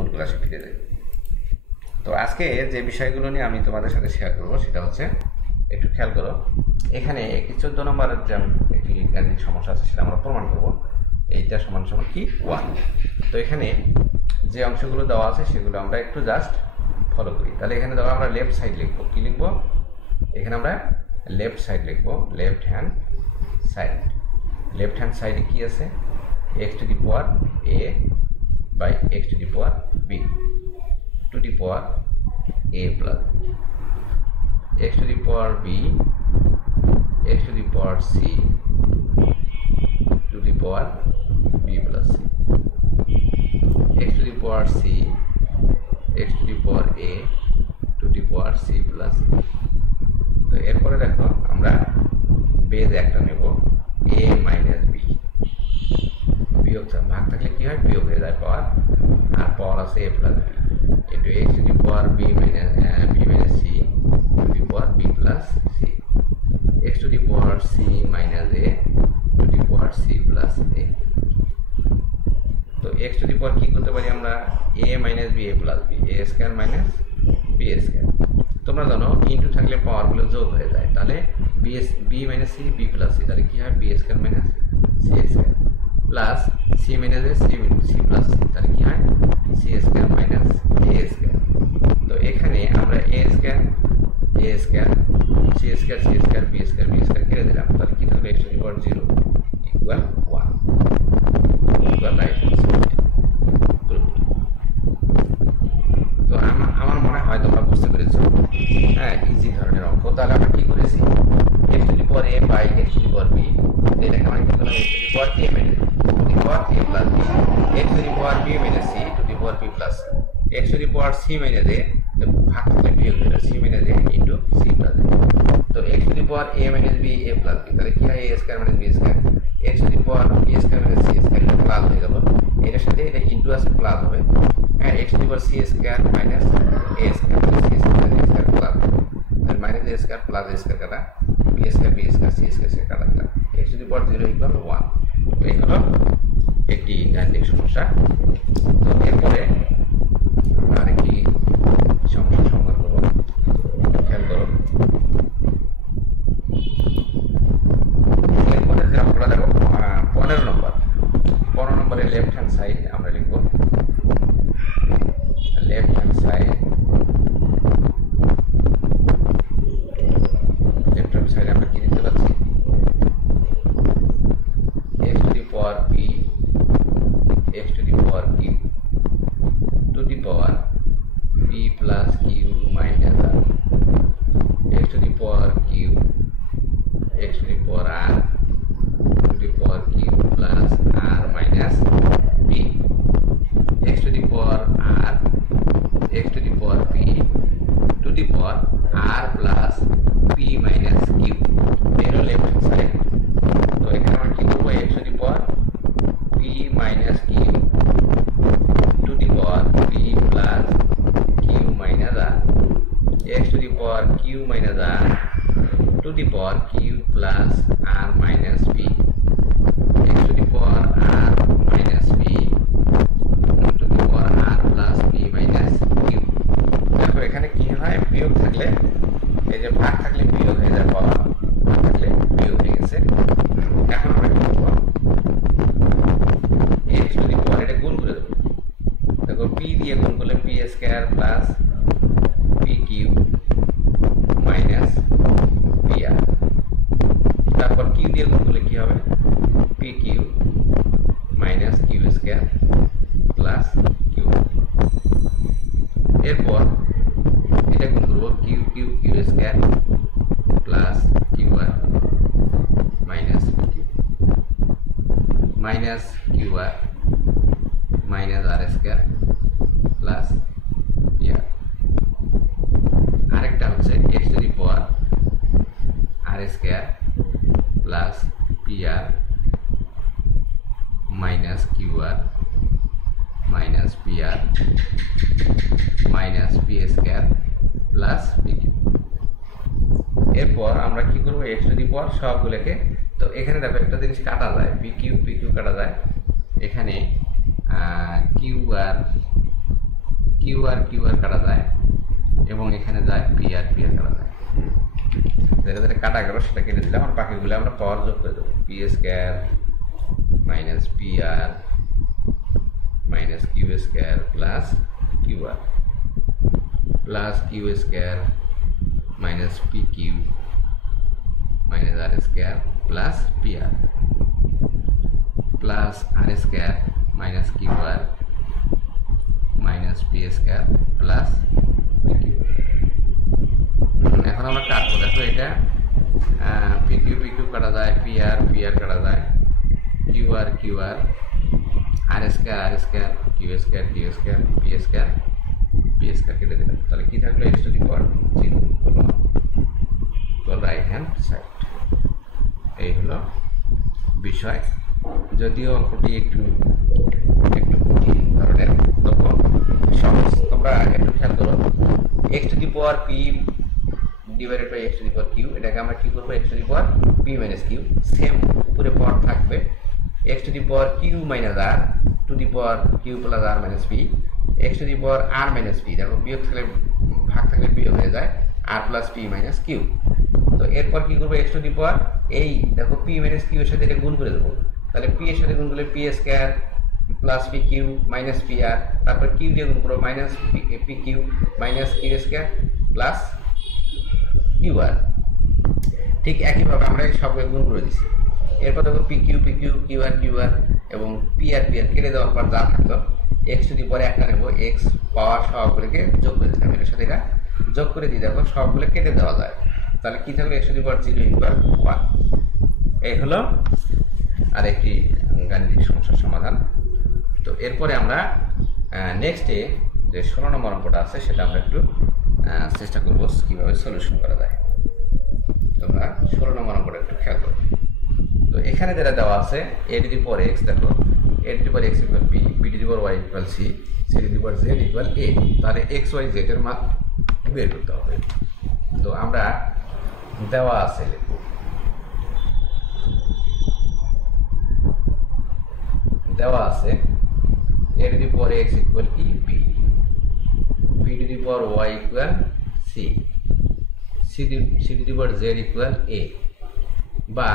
মূলগুলো আসে ফিরে দেয়। তো আজকে যে বিষয়গুলো নিয়ে আমি তোমাদের সাথে শেয়ার করবো সেটা হচ্ছে, একটু খেয়াল করো, এখানে একটি 14 নম্বরের যে একটি গাণিতিক সমস্যা আছে সেটা আমরা প্রমাণ করব। এইটা সমান সমান কি 1। তো এখানে যে অংশগুলো দেওয়া আছে সেগুলো আমরা একটু জাস্ট ফলো করি। তাহলে এখানে ধরো আমরা লেফট সাইড লিখবো। কি লিখবো? এখানে আমরা লেফট সাইড লিখবো, left hand side. Left hand সাইডে কি আছে? x to the power a by x to the power b to the power a plus x to the power b, x to the power c to the power b plus c, x to the power c, x to the power a to the power c plus c। তো এরপরে দেখো আমরা base একটা নেব, a minus b, বিয়োগ ভাগ থাকলে কি হয়? বিয়োগ হয়ে যায় পাওয়ার, আর পাওয়ার আছে a plus b into x to the power b minus c to the power b plus c, x to the power c minus a to the power c plus a। তো x to the power কি করতে পারি আমরা? a minus b a plus b, a square minus b square. তোমরা জানো into থাকলে পাওয়ার গুলো যোগ হয়ে যায়, তাহলে b minus c b plus c, তাহলে কি হয়? b square minus c square plus c minus a c plus c, তাহলে কি হয়? c square minus a square. তো এখানে আমরা a square c square b square কেটে দিলাম, তাহলে কি থাকবে? x to the power 0 equal 1 equal right. তো আমার মনে হয় তোমরা বুঝতে পেরেছো, হ্যাঁ, ইজি ধরনের অঙ্ক। তাহলে আমরা কি করেছি? x to the power a by x to the power b, এটাকে আমরা কি করলাম? x to the power a minus to the power a plus b, x to the power b minus c to the power b plus c, x to the power c minus a, ভাগ থাকলে বিয়োগ হয়ে যায়, c minus a into c plus a। তো x to the power a minus b a plus b, তাহলে কি হয়? a square minus b square, x to the power b square minus c square, এটা plus হয়ে গেল, এটার সাথে এটা ইনটু আছে, প্লাস হবে, হ্যাঁ, x to the power c square minus a square c square plus, তাহলে minus a square plus a square কাটা, b স্কয়ার c স্কয়ার কাটা দিলাম, x to the power 0 equal 1। এই হলো একটি গাণিতিক সমস্যা। তো এরপরে আমরা আরেকটি সমস্যা সমাধান করব। খেয়াল করো, এরপরে যে অঙ্কটা দেখো 15 নম্বরে লেফট হ্যান্ড সাইড আমরা লিখব, লেফট হ্যান্ড সাইড আমরা কি দিতে পারছি? x to the power p, x to the power q to the power p plus q minus r, x to the power q, x to the power r to the power q plus r minus p, x to the power r, x to the power p to the power r plus p minus q। এর left hand side. তো এখানে আমরা কি করব? x to the power p minus q to the power p plus q minus r, x to the power q minus r to the power q plus r minus p, x to the power r minus p to the power r plus p minus q। দেখো এখানে কি হয়? বিয়োগ থাকলে, এই যে ভাগ থাকলে বিয়োগ হয়ে যায়, পাওয়ার ভাগ থাকলে বিয়োগ হয়ে গেছে। এখন আমরা কি করব? x to the power, এটা গুণ করে দেব। দেখো p দিয়ে গুণ করলে p square plus p cube minus pr, তারপর q দিয়ে গুণ করলে কি হবে? p cube minus q square plus q। এরপর এটা গুণ করব q square plus qr minus q minus qr minus r square plus pr। আরেকটা হচ্ছে x to the power r square plus pr minus qr minus pr minus p square plus pq। এরপর আমরা কি করব? x to the power সবগুলোকে, তো এখানে দেখো একটা জিনিস কাটা যায়, pq কাটা যায়, এখানে qr কিউ আর কাটা যায় এবং এখানে যায় পি আর কাটা যায়। যেটা যেটা কাটা গেল সেটা কেটে দিলাম, আর বাকিগুলো আমরা পাওয়ার যোগ করে দেবো। P square minus p r minus q square plus q r plus q square minus p q minus r square plus p r plus r square minus q r minus p square plus p q. এখন আমরা কাটবো, দেখো এটা P Q কাটা যায়, P r কাটা যায়, q r r square q square p square কেটে দিলাম। তাহলে কি থাকলো? X to the power 0 right hand side. এই হলো বিষয়। যদিও অঙ্কটি একটু কঠিন ধরনের, তবু সহজ। তোমরা একটু খেয়াল করো, X to the power P divided by X to the power Q, এটাকে আমরা কি করবো? X to the power P minus Q, same উপরে পাওয়ার থাকবে X to the power Q minus R to the power Q plus R minus P, X to the power R minus P, দেখো বিয়োগ থাকলে ভাগ থাকলে বিয়োগ হয়ে যায়, R plus P minus Q. তো এরপর কি করবো? এক্স টু দি পাওয়ার এই দেখো পি মাইনাস কিউ এর সাথে এটা গুণ করে দেবো। তাহলে পি এর সাথে গুণ করলে p square plus p q minus p r, তারপর কিউ দিয়ে গুণ করবো minus p q minus q square plus q r. ঠিক একইভাবে আমরা সবগুলো গুণ করে দিচ্ছি। এরপর দেখো পি কিউ কিউ আর এবং পি আর কেটে দেওয়ার পর যা থাকলো এক্স টু দি পাওয়ার একটা নেবো, এক্স পাওয়ার সবগুলোকে যোগ করে দিলাম, এটার সাথে এটা যোগ করে দিয়ে দেখো সবগুলো কেটে দেওয়া যায়। তাহলে কি থাকলো? X to the power 0 equal 1। এই হলো আরেকটি গাণিতিক সমস্যার সমাধান। তো এরপরে আমরা নেক্সটে যে 16 নম্বর অঙ্কটা আছে সেটা আমরা একটু চেষ্টা করবো কীভাবে সলিউশন করা যায়। তোমরা 16 নম্বর অঙ্কটা একটু খেয়াল করো। তো এখানে যেটা দেওয়া আছে a to the power x, দেখো a to the power x equal b, b to the power y equal c, c to the power z equal a. তাহলে এক্স ওয়াই জেড এর মান বের করতে হবে। তো আমরা দেওয়া আছে a to the power x equal কি? B, b to the power y equal c, c to the power z equal এ। বা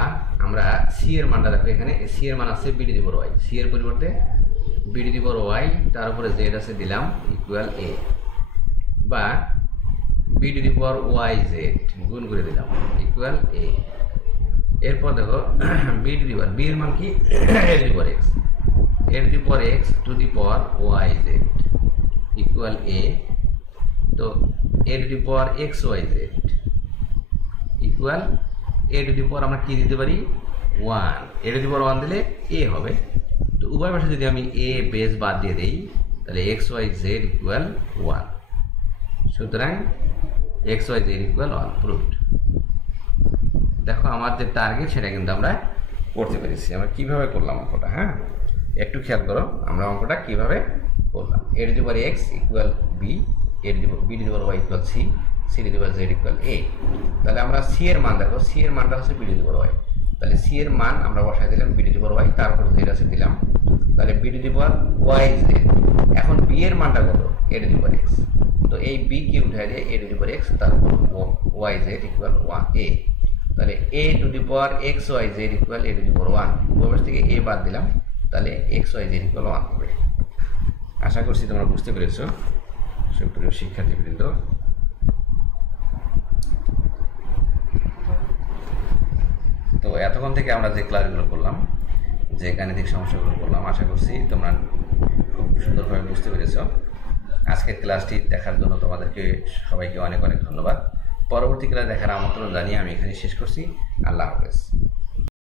আমরা সি এর মানটা দেখো, এখানে সি এর মান আছে B to the power Y, C এর পরিবর্তে B to the power Y, তার উপরে জেড আছে দিলাম ইকুয়াল এ, বা B to the power Y Z গুণ করে দিলাম ইকুয়াল এ। এরপর দেখো B to the power, B এর মান কি? A to the power X, A to the power X to the power Y Z equal A. তো A to the power X Y Z equal A to the power আমরা কি দিতে পারি? 1। এ to the পাওয়ার 1 দিলে এ হবে। তো উভয় পাশে যদি আমি এ বেস বাদ দিয়ে দিই তাহলে এক্স ওয়াই জেড ইকুয়াল 1। সুতরাং X Y Z equal 1 proved. দেখো আমার যে টার্গেট সেটা কিন্তু আমরা করতে পেরেছি। আমরা কিভাবে করলাম অঙ্কটা? হ্যাঁ, একটু খেয়াল করো আমরা অঙ্কটা কিভাবে করলাম। A to the power x equal b, b to the power y equal c, c to the power z equal a. তাহলে আমরা সি এর মান দেখো, সি এর মানটা হচ্ছে B to the power Y, তাহলে সি এর মান আমরা বসাই দিলাম B to the power Y, তারপর জেড আছে দিলাম, তাহলে B to the power Y Z. এখন বি এর মানটা কত? A to the power X. তো এই বি কে উঠাই দিয়ে A to the power X, তারপর ওয়াই জেড ইকুয়াল 1 এ। তাহলে A to the power X Y Z equal A to the পাওয়ার 1, উপর থেকে এ বাদ দিলাম, তাহলে এক্স ওয়াই জেড ইকুয়াল 1 হবে। আশা করছি তোমরা বুঝতে পেরেছো সুপ্রিয় শিক্ষার্থীবৃন্দ। তো এতক্ষণ থেকে আমরা যে ক্লাসগুলো করলাম, যে গাণিতিক সমস্যাগুলো করলাম, আশা করছি তোমরা খুব সুন্দরভাবে বুঝতে পেরেছো। আজকের ক্লাসটি দেখার জন্য তোমাদেরকে সবাইকে অনেক অনেক ধন্যবাদ। পরবর্তী ক্লাস দেখার আমন্ত্রণ জানিয়ে আমি এখানে শেষ করছি। আল্লাহ হাফেজ।